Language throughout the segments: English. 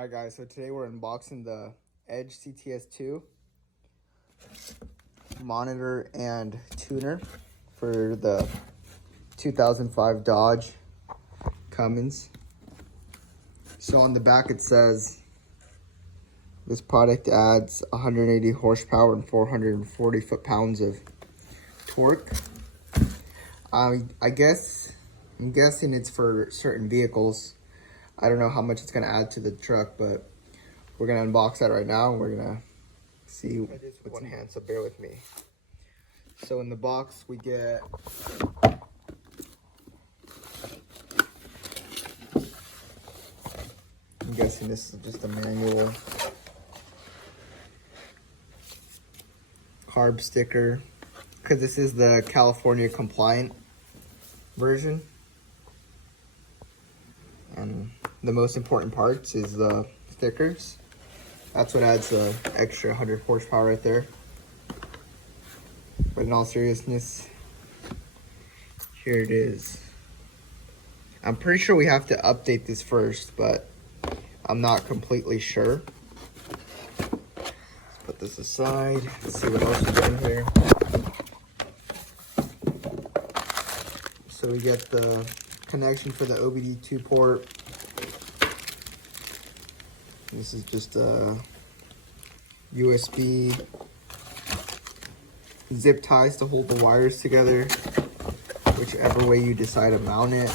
Alright guys, so today we're unboxing the Edge CTS2 monitor and tuner for the 2005 Dodge Cummins. So on the back it says this product adds 180 horsepower and 440 foot-pounds of torque. I'm guessing it's for certain vehicles. I don't know how much it's going to add to the truck, but we're going to unbox that right now and we're going to see what's in one hand, so bear with me. So in the box we get I'm guessing this is just a manual, carb sticker, because this is the California compliant version. And the most important parts is the stickers. That's what adds the extra 100 horsepower right there. But in all seriousness, here it is. I'm pretty sure we have to update this first, but I'm not completely sure. Let's put this aside. Let's see what else we got in here. So we get the connection for the OBD2 port. This is just a USB zip ties to hold the wires together, whichever way you decide to mount it.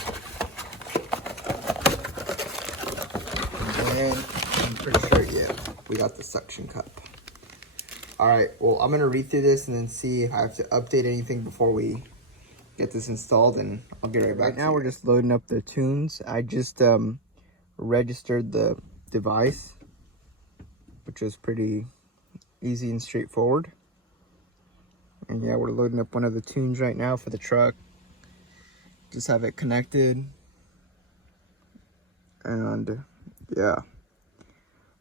And I'm pretty sure, yeah, we got the suction cup. All right, well, I'm gonna read through this and then see if I have to update anything before we get this installed, and I'll get right back. Right now we're just loading up the tunes. I just registered the device, which was pretty easy and straightforward. And yeah, we're loading up one of the tunes right now for the truck. Just have it connected. And yeah,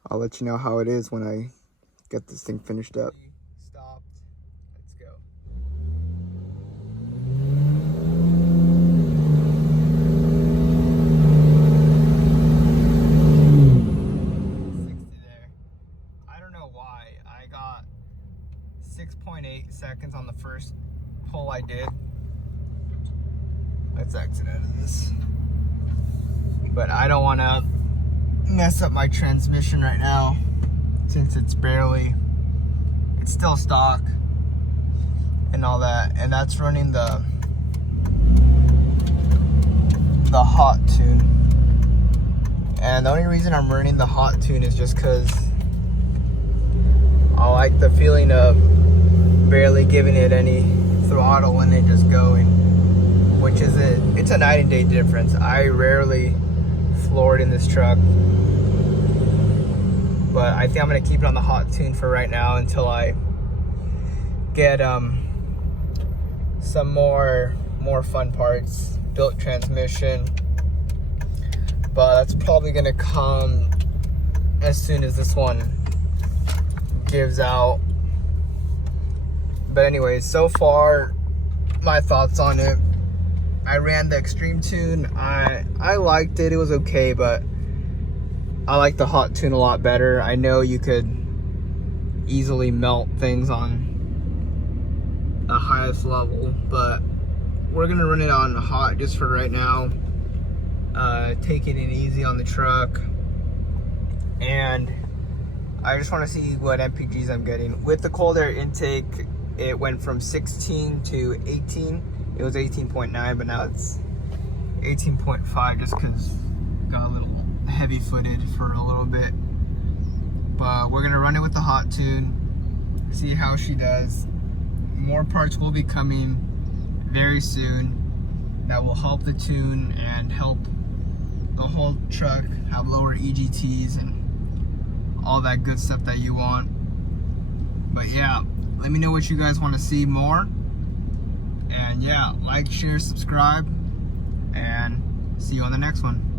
I'll let you know how it is when I get this thing finished up. Stopped. Let's go. I don't know why. I got 6.8 seconds on the first pull I did. Let's exit out of this. But I don't want to mess up my transmission right now, since it's still stock and all that. And that's running the hot tune. And the only reason I'm running the hot tune is just because I like the feeling of barely giving it any throttle and it just going, which is it's a night and day difference. I rarely floor it in this truck, but I think I'm gonna keep it on the hot tune for right now until I get some more fun parts, built transmission. But that's probably gonna come as soon as this one gives out. But anyways, so far my thoughts on it. I ran the extreme tune. I liked it. It was okay, but I like the hot tune a lot better. I know you could easily melt things on the highest level, but we're gonna run it on hot just for right now. Taking it easy on the truck, and I just want to see what MPGs I'm getting. With the cold air intake, it went from 16 to 18. It was 18.9, but now it's 18.5 just because got a little heavy footed for a little bit. But we're gonna run it with the hot tune, see how she does. More parts will be coming very soon that will help the tune and help the whole truck have lower EGTs and all that good stuff that you want. But yeah, let me know what you guys want to see more. And yeah, like, share, subscribe, and see you on the next one.